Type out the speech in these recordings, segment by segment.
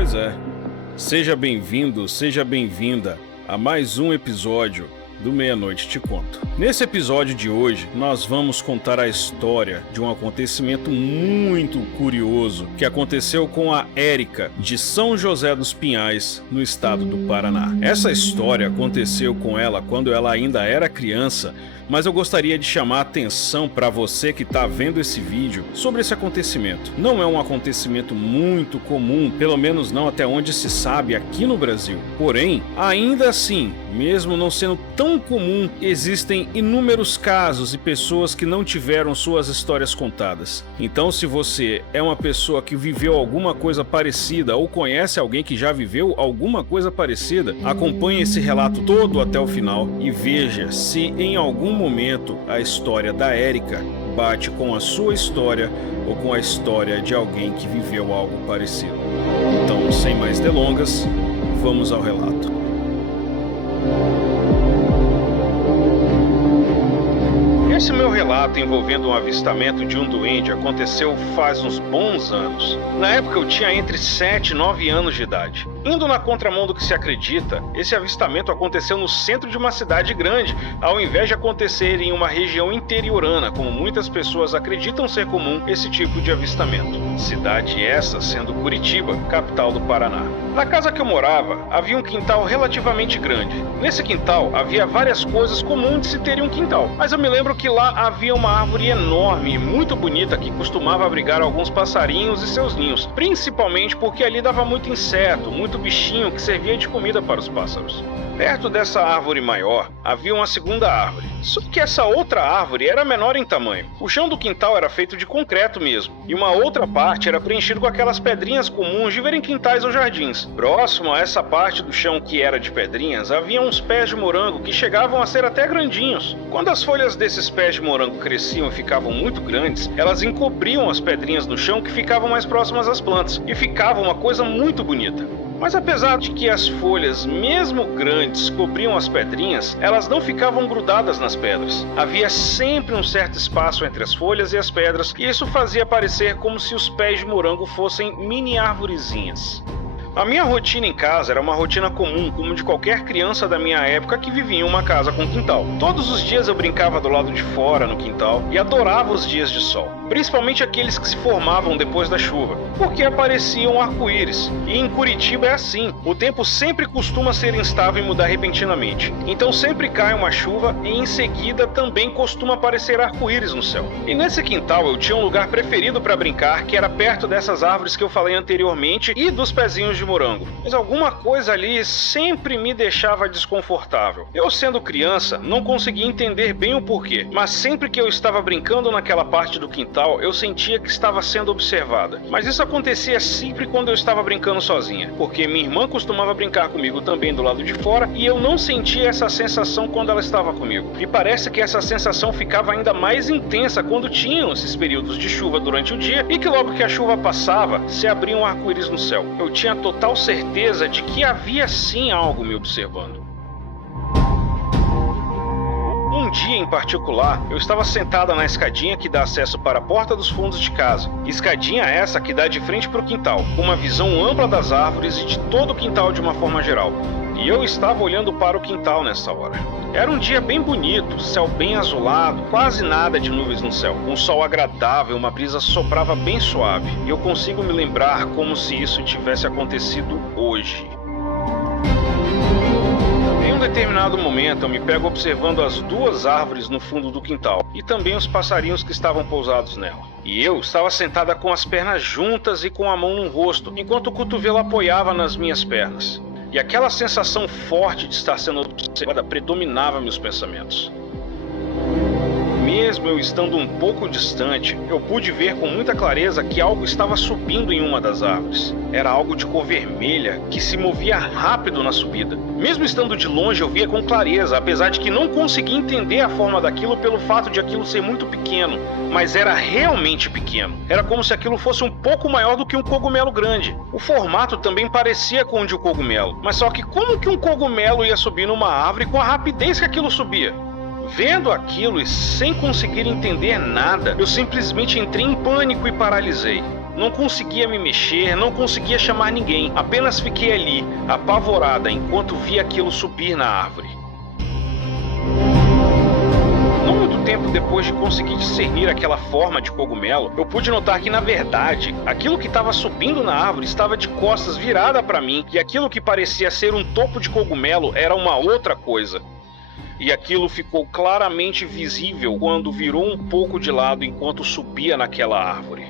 Pois é. Seja bem-vindo, seja bem-vinda a mais um episódio do Meia-Noite Te Conto. Nesse episódio de hoje, nós vamos contar a história de um acontecimento muito curioso que aconteceu com a Érica, de São José dos Pinhais, no estado do Paraná. Essa história aconteceu com ela quando ela ainda era criança, mas eu gostaria de chamar a atenção para você que está vendo esse vídeo sobre esse acontecimento. Não é um acontecimento muito comum, pelo menos não até onde se sabe aqui no Brasil. Porém, ainda assim, mesmo não sendo tão comum, existem inúmeros casos e pessoas que não tiveram suas histórias contadas. Então, se você é uma pessoa que viveu alguma coisa parecida ou conhece alguém que já viveu alguma coisa parecida, acompanhe esse relato todo até o final e veja se em algum momento a história da Érica bate com a sua história ou com a história de alguém que viveu algo parecido. Então, sem mais delongas, vamos ao relato. Esse meu relato envolvendo um avistamento de um duende aconteceu faz uns bons anos. Na época eu tinha entre 7 e 9 anos de idade. Indo na contramão do que se acredita, esse avistamento aconteceu no centro de uma cidade grande, ao invés de acontecer em uma região interiorana, como muitas pessoas acreditam ser comum esse tipo de avistamento. Cidade essa sendo Curitiba, capital do Paraná. Na casa que eu morava, havia um quintal relativamente grande. Nesse quintal havia várias coisas comuns de se ter em um quintal, mas eu me lembro que lá havia uma árvore enorme e muito bonita que costumava abrigar alguns passarinhos e seus ninhos, principalmente porque ali dava muito inseto, muito bichinho que servia de comida para os pássaros. Perto dessa árvore maior, havia uma segunda árvore, só que essa outra árvore era menor em tamanho. O chão do quintal era feito de concreto mesmo, e uma outra parte era preenchida com aquelas pedrinhas comuns de ver em quintais ou jardins. Próximo a essa parte do chão que era de pedrinhas, havia uns pés de morango que chegavam a ser até grandinhos. Quando as folhas desses pés de morango cresciam e ficavam muito grandes, elas encobriam as pedrinhas no chão que ficavam mais próximas às plantas, e ficava uma coisa muito bonita. Mas apesar de que as folhas, mesmo grandes, cobriam as pedrinhas, elas não ficavam grudadas nas pedras. Havia sempre um certo espaço entre as folhas e as pedras, e isso fazia parecer como se os pés de morango fossem mini arvorezinhas. A minha rotina em casa era uma rotina comum, como de qualquer criança da minha época que vivia em uma casa com quintal. Todos os dias eu brincava do lado de fora no quintal e adorava os dias de sol, principalmente aqueles que se formavam depois da chuva, porque apareciam arco-íris. E em Curitiba é assim, o tempo sempre costuma ser instável e mudar repentinamente. Então sempre cai uma chuva e em seguida também costuma aparecer arco-íris no céu. E nesse quintal eu tinha um lugar preferido para brincar, que era perto dessas árvores que eu falei anteriormente e dos pezinhos de morango. Mas alguma coisa ali sempre me deixava desconfortável. Eu, sendo criança, não conseguia entender bem o porquê, mas sempre que eu estava brincando naquela parte do quintal, eu sentia que estava sendo observada. Mas isso acontecia sempre quando eu estava brincando sozinha, porque minha irmã costumava brincar comigo também do lado de fora e eu não sentia essa sensação quando ela estava comigo. E parece que essa sensação ficava ainda mais intensa quando tinham esses períodos de chuva durante o dia e que logo que a chuva passava, se abria um arco-íris no céu. Eu tinha total certeza de que havia sim algo me observando. Um dia em particular, eu estava sentada na escadinha que dá acesso para a porta dos fundos de casa. Escadinha essa que dá de frente para o quintal, com uma visão ampla das árvores e de todo o quintal de uma forma geral. E eu estava olhando para o quintal nessa hora. Era um dia bem bonito, céu bem azulado, quase nada de nuvens no céu. Um sol agradável, uma brisa soprava bem suave. E eu consigo me lembrar como se isso tivesse acontecido hoje. Em um determinado momento, eu me pego observando as duas árvores no fundo do quintal e também os passarinhos que estavam pousados nela. E eu estava sentada com as pernas juntas e com a mão no rosto, enquanto o cotovelo apoiava nas minhas pernas. E aquela sensação forte de estar sendo observada predominava meus pensamentos. Mesmo eu estando um pouco distante, eu pude ver com muita clareza que algo estava subindo em uma das árvores. Era algo de cor vermelha, que se movia rápido na subida. Mesmo estando de longe, eu via com clareza, apesar de que não conseguia entender a forma daquilo pelo fato de aquilo ser muito pequeno. Mas era realmente pequeno. Era como se aquilo fosse um pouco maior do que um cogumelo grande. O formato também parecia com o de um cogumelo. Mas só que como que um cogumelo ia subir numa árvore com a rapidez que aquilo subia? Vendo aquilo e sem conseguir entender nada, eu simplesmente entrei em pânico e paralisei. Não conseguia me mexer, não conseguia chamar ninguém. Apenas fiquei ali, apavorada, enquanto via aquilo subir na árvore. Não muito tempo depois de conseguir discernir aquela forma de cogumelo, eu pude notar que, na verdade, aquilo que estava subindo na árvore estava de costas virada para mim, e aquilo que parecia ser um topo de cogumelo era uma outra coisa. E aquilo ficou claramente visível quando virou um pouco de lado enquanto subia naquela árvore.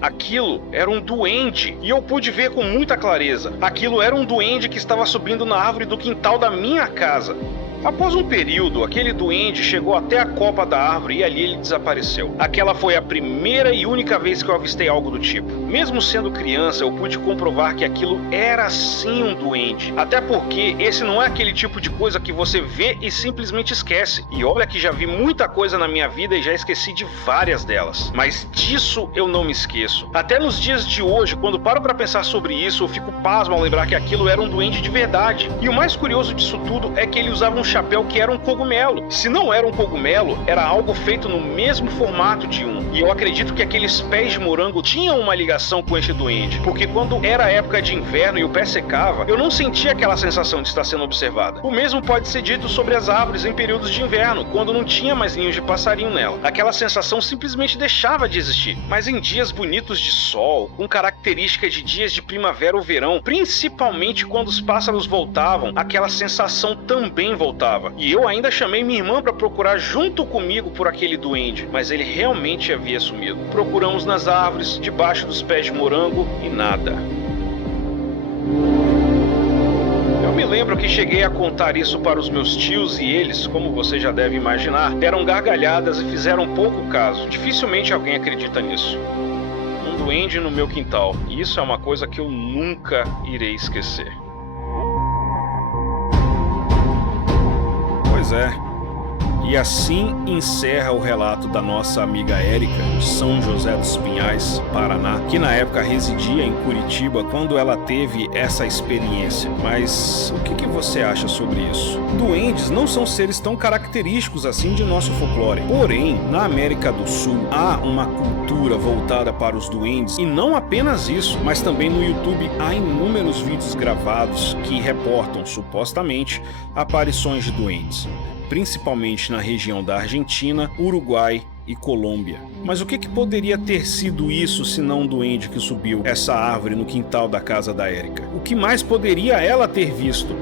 Aquilo era um duende, e eu pude ver com muita clareza. Aquilo era um duende que estava subindo na árvore do quintal da minha casa. Após um período, aquele duende chegou até a copa da árvore e ali ele desapareceu. Aquela foi a primeira e única vez que eu avistei algo do tipo. Mesmo sendo criança, eu pude comprovar que aquilo era sim um duende. Até porque esse não é aquele tipo de coisa que você vê e simplesmente esquece. E olha que já vi muita coisa na minha vida e já esqueci de várias delas. Mas disso eu não me esqueço. Até nos dias de hoje, quando paro para pensar sobre isso, eu fico pasmo ao lembrar que aquilo era um duende de verdade. E o mais curioso disso tudo é que ele usava um chapéu que era um cogumelo. Se não era um cogumelo, era algo feito no mesmo formato de um. E eu acredito que aqueles pés de morango tinham uma ligação com este duende, porque quando era época de inverno e o pé secava, eu não sentia aquela sensação de estar sendo observada. O mesmo pode ser dito sobre as árvores em períodos de inverno, quando não tinha mais ninhos de passarinho nela. Aquela sensação simplesmente deixava de existir. Mas em dias bonitos de sol, com características de dias de primavera ou verão, principalmente quando os pássaros voltavam, aquela sensação também voltava. E eu ainda chamei minha irmã para procurar junto comigo por aquele duende, mas ele realmente havia sumido. Procuramos nas árvores, debaixo dos pés de morango e nada. Eu me lembro que cheguei a contar isso para os meus tios e eles, como você já deve imaginar, deram gargalhadas e fizeram pouco caso. Dificilmente alguém acredita nisso. Um duende no meu quintal, e isso é uma coisa que eu nunca irei esquecer. Pois é. E assim encerra o relato da nossa amiga Érica, de São José dos Pinhais, Paraná, que na época residia em Curitiba quando ela teve essa experiência. Mas o que você acha sobre isso? Duendes não são seres tão característicos assim de nosso folclore. Porém, na América do Sul há uma cultura voltada para os duendes, e não apenas isso, mas também no YouTube há inúmeros vídeos gravados que reportam, supostamente, aparições de duendes, principalmente na região da Argentina, Uruguai e Colômbia. Mas o que poderia ter sido isso se não um duende que subiu essa árvore no quintal da casa da Érica? O que mais poderia ela ter visto?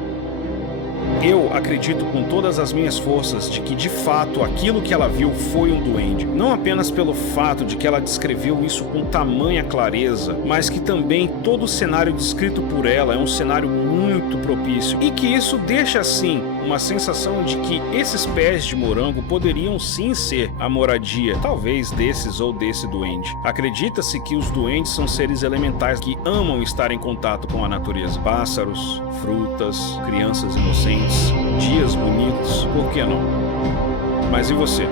Eu acredito com todas as minhas forças de que, de fato, aquilo que ela viu foi um duende. Não apenas pelo fato de que ela descreveu isso com tamanha clareza, mas que também todo o cenário descrito por ela é um cenário muito propício. E que isso deixa, assim, uma sensação de que esses pés de morango poderiam sim ser a moradia, talvez desses ou desse duende. Acredita-se que os duendes são seres elementais que amam estar em contato com a natureza. Pássaros, frutas, crianças inocentes, dias bonitos, por que não? Mas e você?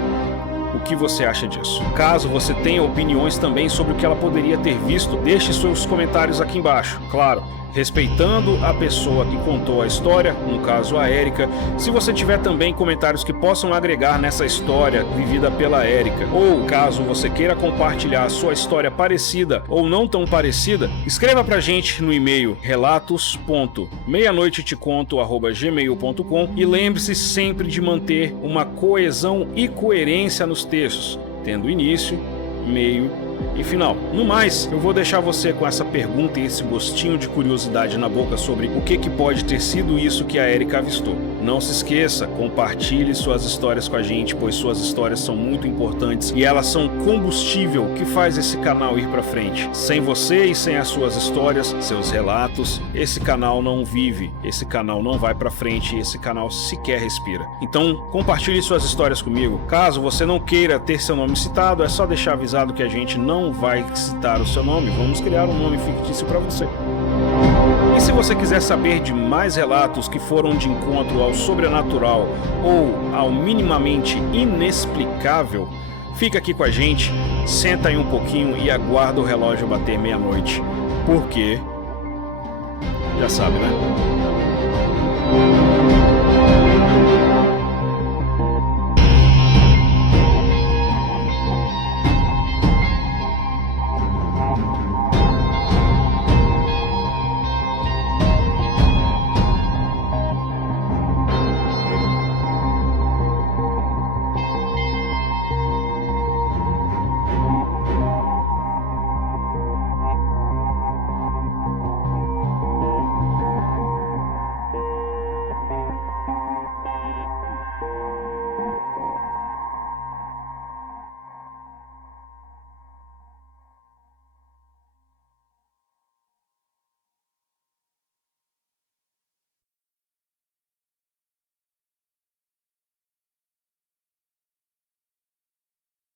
O que você acha disso? Caso você tenha opiniões também sobre o que ela poderia ter visto, deixe seus comentários aqui embaixo, claro, respeitando a pessoa que contou a história, no caso a Érica. Se você tiver também comentários que possam agregar nessa história vivida pela Érica, ou caso você queira compartilhar a sua história parecida ou não tão parecida, escreva pra gente no e-mail relatos.meianoiteteconto@gmail.com e lembre-se sempre de manter uma coesão e coerência nos textos, tendo início, meio e final. No mais, eu vou deixar você com essa pergunta e esse gostinho de curiosidade na boca sobre o que pode ter sido isso que a Érica avistou. Não se esqueça, compartilhe suas histórias com a gente, pois suas histórias são muito importantes e elas são combustível que faz esse canal ir pra frente. Sem você e sem as suas histórias, seus relatos, esse canal não vive, esse canal não vai pra frente, esse canal sequer respira. Então, compartilhe suas histórias comigo. Caso você não queira ter seu nome citado, é só deixar avisado que a gente não vai citar o seu nome, vamos criar um nome fictício para você. E se você quiser saber de mais relatos que foram de encontro ao sobrenatural ou ao minimamente inexplicável, fica aqui com a gente, senta aí um pouquinho e aguarda o relógio bater meia-noite, porque já sabe, né?